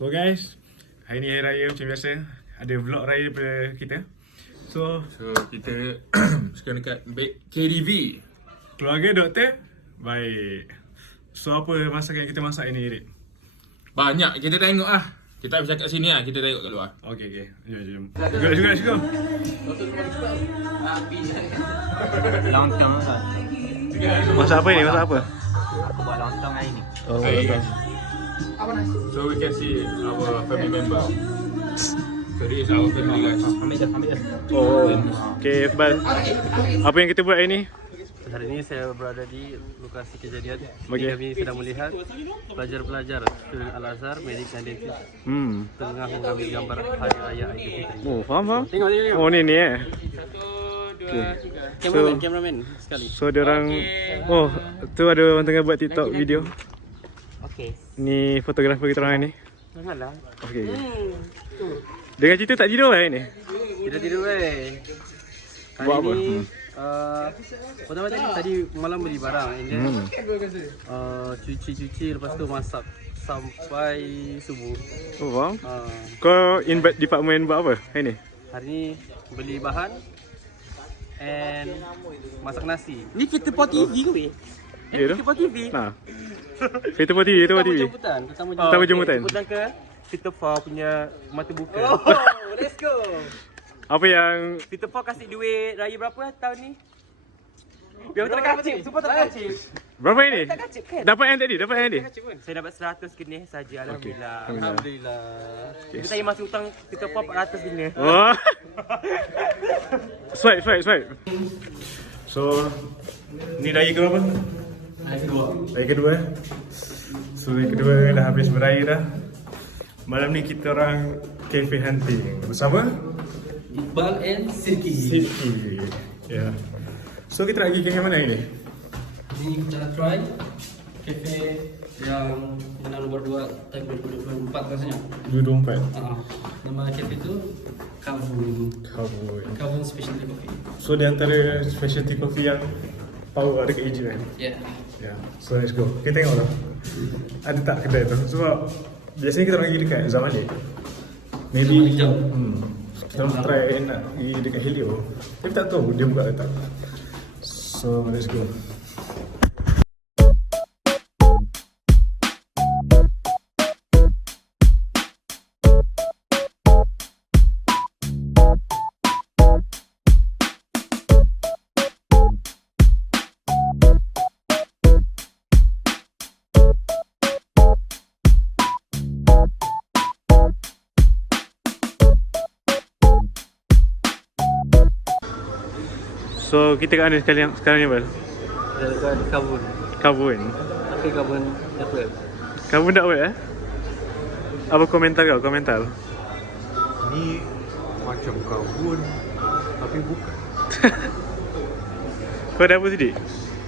So guys, hari ni hari raya macam biasa. Ada vlog raya daripada kita. So kita sekarang dekat KDV. keluarga doktor, baik. So apa masakan yang kita masak ini, Rik? Banyak kita tengok lah. Kita tak bisa kat sini lah, kita tengok kat luar. Okey. Jom. Juga. Lontong kan. Masak apa ni? Masak apa? Aku buat lontong hari ni. Oh, So we can see our family member. So this is our family guys. Ambil dah. Oh. Okey, Iqbal. Apa yang kita buat hari ni? Hari ini saya berada di lokasi kejadian. Okey. Kami sedang melihat pelajar-pelajar student Al-Azhar, medik dan dentis tengah mengambil gambar Hari Raya Aidilfitri. Oh, faham? Tengok ni. Oh, ni eh. Kameraman sekali. So diorang oh, tu ada orang tengah buat TikTok video. Okey. Ni fotografer kita orang ni. Janganlah. Okey. Dengan cerita tak tidur hari ni? Kita tidur Hari Buat apa? ni pertama tadi malam beli barang and then cuci lepas tu masak sampai subuh. Oh, faham? Kau in department buat apa hari ni? Hari ni beli bahan and masak nasi. Ni kita pot TV ke weh? Ya tu? Kita TV. Nah. Kita buat TV, Tamu TV. jemputan. Tamu jemputan. Jemputan ke Peter Paul punya mata buka. Oh, let's go. Apa yang Peter Paul kasih duit raya berapa tahun ni? Biar terkacip, sumpah terkacip. berapa ini? Tak kacip kan? Dapat yang tadi, dapat yang tadi. Saya dapat 100 kini saja, alhamdulillah. Alhamdulillah. Kita tanya masuk hutang Peter Paul 400 kini. Oh. Swipe. So, ni raya ke berapa? Raya kedua. So, raya kedua dah habis beraya dah. Malam ni kita orang cafe hunting bersama Iqbal and Siti. Siti. Ya. So, kita nak pergi cafe mana ni? Ini kita nak try kafe yang menang nombor 2 tahun 2024 rasanya. 224. Nama kafe tu Kavun. Kavun. Kavun Specialty Coffee. So, di antara specialty coffee yang power ada kat Egypt kan? Ya. Ya. So, let's go. Kita tengok lah. Ada tak kedai tu? Sebab biasanya kita orang pergi dekat Zamalek. Maybe Zamalek jauh. kita orang try nak pergi dekat Helio. Tapi tak tahu dia buka ke tak. So, let's go. So, kita kat mana sekarang ni, Bal? Dekat Kavun. Kavun. Kafe Kavun Network. Kavun tak buat Apa komentar kau? Komentar. Ni macam kawun tapi bukan. Kau dah apa tadi?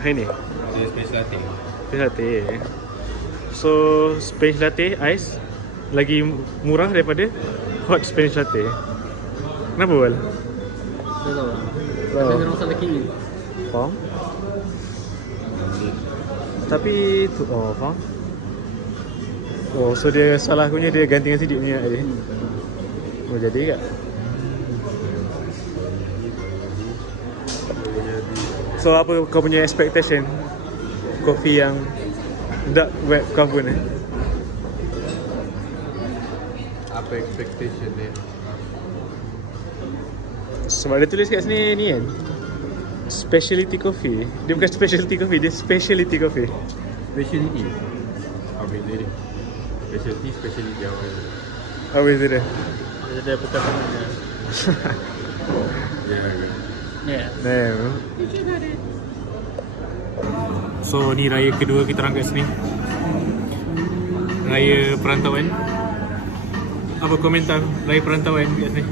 Hari ni? Dia space latte. Space latte. So, Spanish latte ais lagi murah daripada hot Spanish latte. Kenapa, Bal? Tak tahu. Oh. Saya masalah kiwi. Faham? Tapi tu, faham? Oh, so dia salah punya dia ganti dengan sidik punya tadi. Oh, jadi tak? So, apa kau punya expectation kopi yang dark web Kavun Apa expectation dia? Sebab dia tulis kat sini ni kan, specialty coffee. Dia bukan specialty coffee, dia specialty coffee. Speciality. Apa dia? Speciality apa? Apa itu dia? Dia perkataannya. Ya ke? Ya. Nah. So ni raya kedua kita orang kat sini. Raya perantauan. Apa komentar raya perantauan kat sini?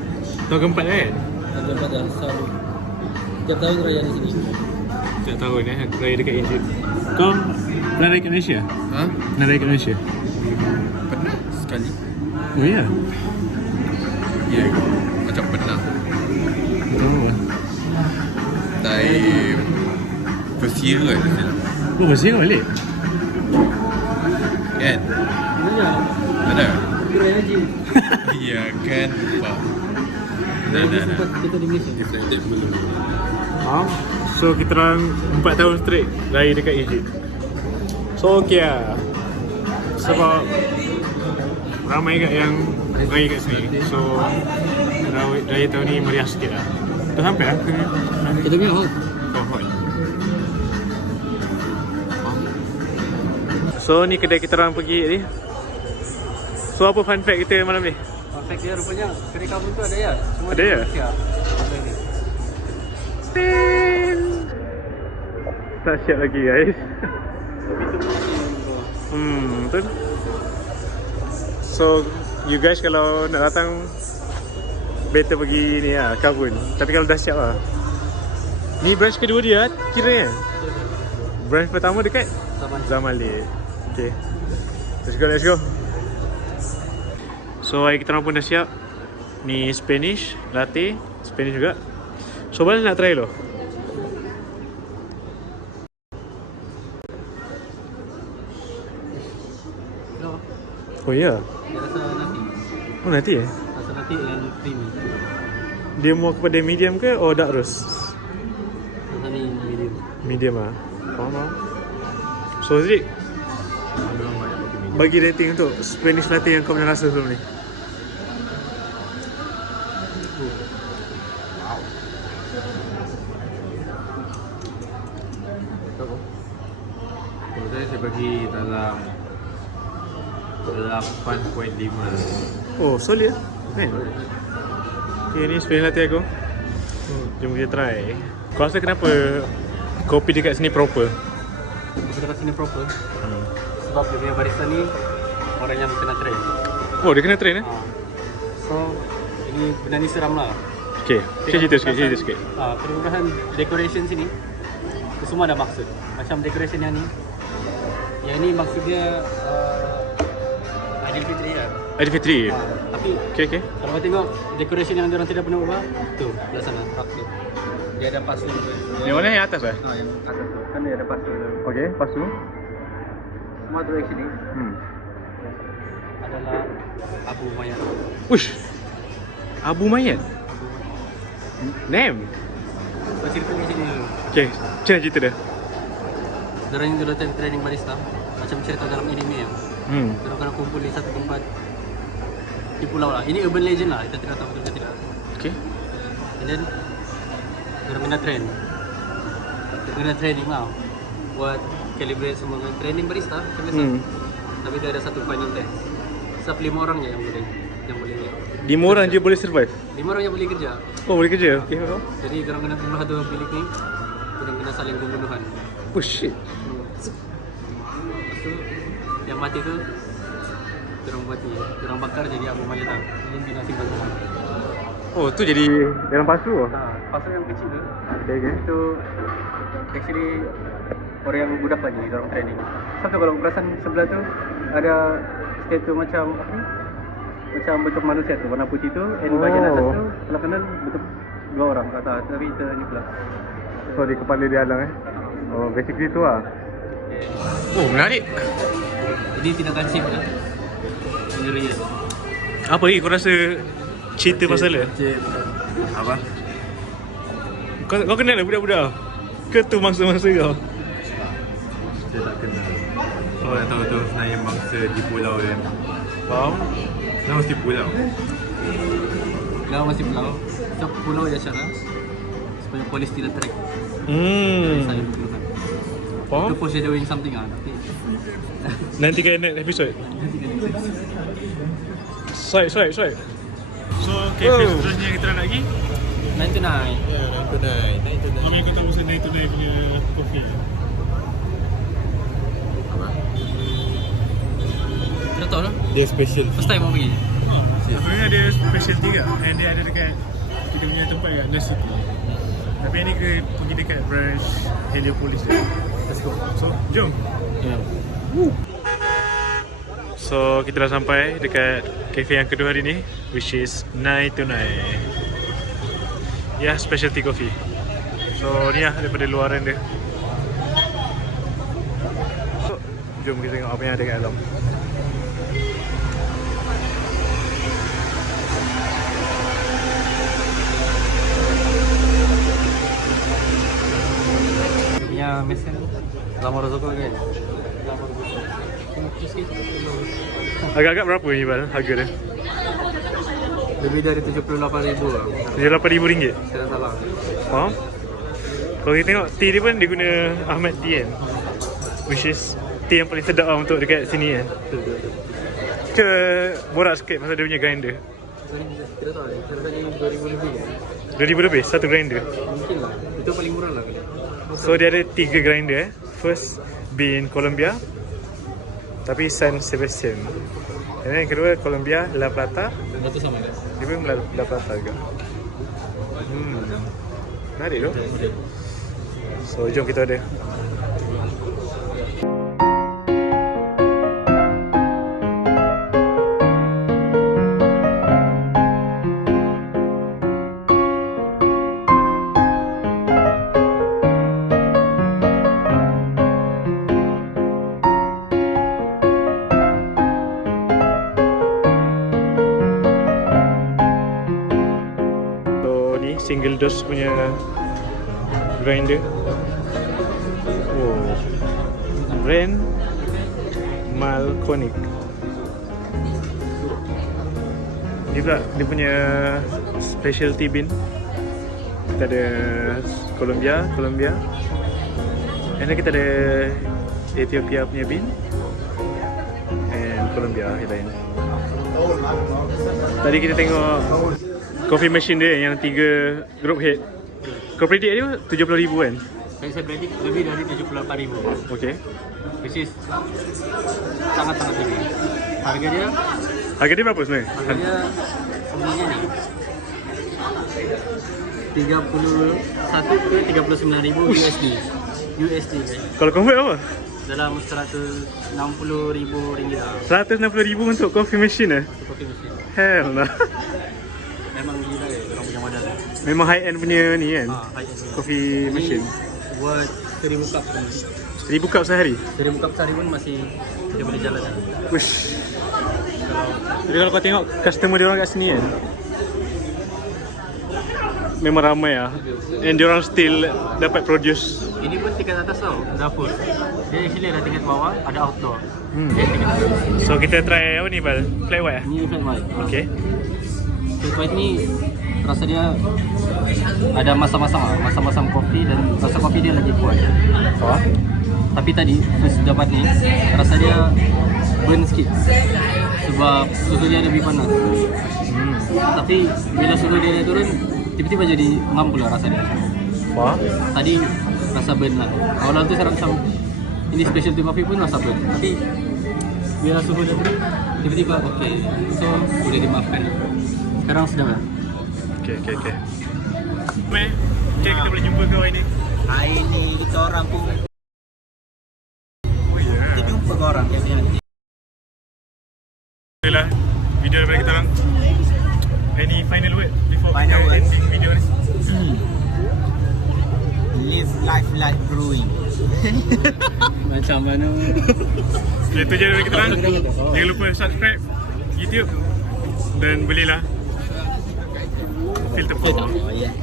Tahun keempat kan? Ada pada selalu. Tiap tahun raya di sini. Tak tahu raya dekat Egypt. Kau pernah raya kat Malaysia? Ha? Pernah raya kat Malaysia? Pernah sekali. Oh ya? Ya ke? Macam pernah. Oh. Time first year kan. Oh, masih kau balik? Kan? Mana? Ada? gerai haji. Ya kan. Lupa. Dah. Kita di Malaysia. Different table. So kita orang 4 tahun straight raya dekat Egypt. So okay lah. Sebab ramai kat yang raya kat sini. So raya tahun ni meriah sikit lah. Dah sampai lah ke? Kita punya hot. Oh, hot. So ni kedai kita orang pergi ni. So apa fun fact kita malam ni? Perfect dia rupanya kedai kamu tu ada ya? Semua Ada di ya? Malaysia. Tin. Tak siap lagi guys. Betul. So you guys kalau nak datang better pergi ni lah, Kebun. Tapi kalau dah siap lah. Ni branch kedua dia kira kan? Branch pertama dekat Zamalek. Okay. Let's go. So air kita orang pun dah siap. Ni Spanish latte, Spanish juga. So mana nak try lo? Oh ya. Dia rasa nasi. Oh nanti Rasa nasi dengan creamy. Dia mau kepada medium ke or dark roast? Rasa ni medium. Medium ah. Faham. So Zik, bagi rating untuk Spanish latte yang kau pernah rasa sebelum ni. Kalau saya bagi dalam 8.5. Oh solid lah kan? Okay ni Spanish latte aku. Jom kita try. Kau rasa kenapa kopi dekat sini proper? Kita kat sini proper. Sebab dia punya barista ni orang yang kena train. Oh dia kena train eh? So ini benda ni seram lah. Okay, cerita sikit. Kemudahan decoration sini itu semua ada maksud. Macam decoration yang ni. Yang ni maksud dia Aidilfitri lah. Aidilfitri. Tapi Okay. kalau kau tengok decoration yang diorang tidak pernah ubah, tu belah sana, rak tu. Dia ada pasu tu. Yang mana yang atas Yang atas tu. Kan dia ada pasu tu. Okay, lepas tu? Semua tu actually adalah Abu Mayat. Uish. Abu Mayat. Name. Kau cerita di sini dulu. Okay, macam mana cerita dia? Diorang yang dulu training barista, macam cerita dalam anime yang diorang kena kumpul di satu tempat di pulau lah. Ini urban legend lah, kita tidak tahu betul ke tidak. Okay. And then diorang kena train. Diorang kena training lah buat calibrate semua dengan training barista macam biasa. Tapi dia ada satu final test. Sebab 5 orang je yang boleh 5 orang je boleh survive? 5 orang yang boleh kerja. Oh boleh kerja? Okay. Jadi diorang kena timbul satu bilik ni. Diorang kena saling pembunuhan. Oh shit. Lepas tu yang mati tu diorang buat ni. Diorang bakar jadi Abu Mayat lah. Jadi bina simpan semua. Oh tu jadi dalam pasu lah? Pasu yang kecil tu. Okay. Itu actually orang yang budak lagi dalam training. Sebab tu kalau perasan sebelah tu ada statue macam apa ni? Macam bentuk manusia tu warna putih tu, and bahagian atas tu sebelah kanan bentuk 2 orang kat atas. Tapi itu ni pula. So di kepala dia halang Oh basically tu lah. Oh menarik. Jadi tindakan sip lah. Sendiri je. Apa lagi kau rasa cerita pasal dia? Apa? Kau kenal lah budak-budak? Ke tu mangsa-mangsa kau? Saya tak kenal. Kau nak tahu tu Senayan bangsa di pulau kan? Faham? Kenapa mesti pulau? Pulau masih pulau. So pulau je cara supaya polis tidak track. Saya pembunuhan. Faham? Itu foreshadowing something lah. Tapi Nanti kan next episode. Swipe. So okay, seterusnya kita nak lagi 99. Ya, naik tu Kau kau tak usah naik tu naik punya kopi. Apa? Kita tahu lah. Dia special. First time mau pergi. Sebenarnya ada specialty kat. And dia ada dekat kita punya tempat dekat Nurse City. Tapi ni ke pergi dekat branch Heliopolis je. Let's go. So jom. Yeah. So kita dah sampai dekat cafe yang kedua hari ni, which is 929. Ya, specialty coffee. So ni lah daripada luaran dia. So, jom kita tengok apa yang ada kat dalam. Selama Rozoko kan. Agak-agak berapa ni Bal, harga dia? Lebih dari 78,000 lah. RM78,000. Saya tak salah. Faham? Kalau kita tengok tea dia pun dia guna Ahmad tea kan, which is tea yang paling sedap lah untuk dekat sini kan. Ke borak sikit pasal dia punya grinder. Kita tahu saya rasa ni 2,000 lebih. 2,000 lebih satu grinder. Mungkin lah. Itu paling murah lah. So dia ada 3 grinder. First being Colombia, tapi San Sebastian. Dan yang kedua Colombia La Plata. Itu sama kan? Dia pun La Plata juga. Menarik tu. So jom kita order. Single dose punya grinder. Oh, brand Malconic. Ni pula dia punya specialty bin. Kita ada Colombia, and then kita ada Ethiopia punya bin, and Colombia yang lain. Tadi kita tengok coffee machine dia yang 3 group head. Kau predict dia 70,000 kan? Saya predict lebih dari 78,000. Okay. Which is sangat-sangat tinggi. Harga dia berapa sebenarnya? Harga dia sebenarnya ni 31 ke 39,000 USD kan. Kalau convert apa? Dalam 160,000 ringgit lah. 160,000 untuk coffee machine Coffee machine. Hell nah. Memang gila orang punya modal. Memang high end punya ni kan? High-end. Coffee machine. Buat 1,000 cup pun. 1,000 cup sehari? 1,000 cup sehari pun masih dia boleh jalan kan. Wish. Jadi kalau kau tengok customer dia orang kat sini kan, memang ramai lah. And dia orang still dapat produce. Ini pun tingkat atas tau, dapur. Dia actually ada tingkat bawah, ada outdoor. Dia tingkat atas. So kita try apa ni Bal? Flat white lah? Ini flat white. Okay. Flat white ni rasa dia ada masam-masam kopi dan rasa kopi dia lagi kuat. Oh. Tapi tadi first dapat ni rasa dia burn sikit sebab susu dia lebih panas. Tapi bila susu dia turun tiba-tiba jadi ngam pula rasa dia. Wah. Tadi rasa burn lah. Awal tu saya rasa ini specialty coffee pun rasa burn. Tapi bila susu dia turun tiba-tiba okey. So boleh dimaafkan. Sekarang sudah lah. Okay. Okay, kita boleh jumpa kau hari ni. Hari ni kita orang pun Oh ya. kita jumpa kau orang biasanya. Itulah video daripada kita orang. Any final word before Final kita word. ending video ni? Live life like brewing. Macam mana? Okay, itu je daripada kita orang. Jangan lupa subscribe YouTube dan belilah filter pop. Oh yes.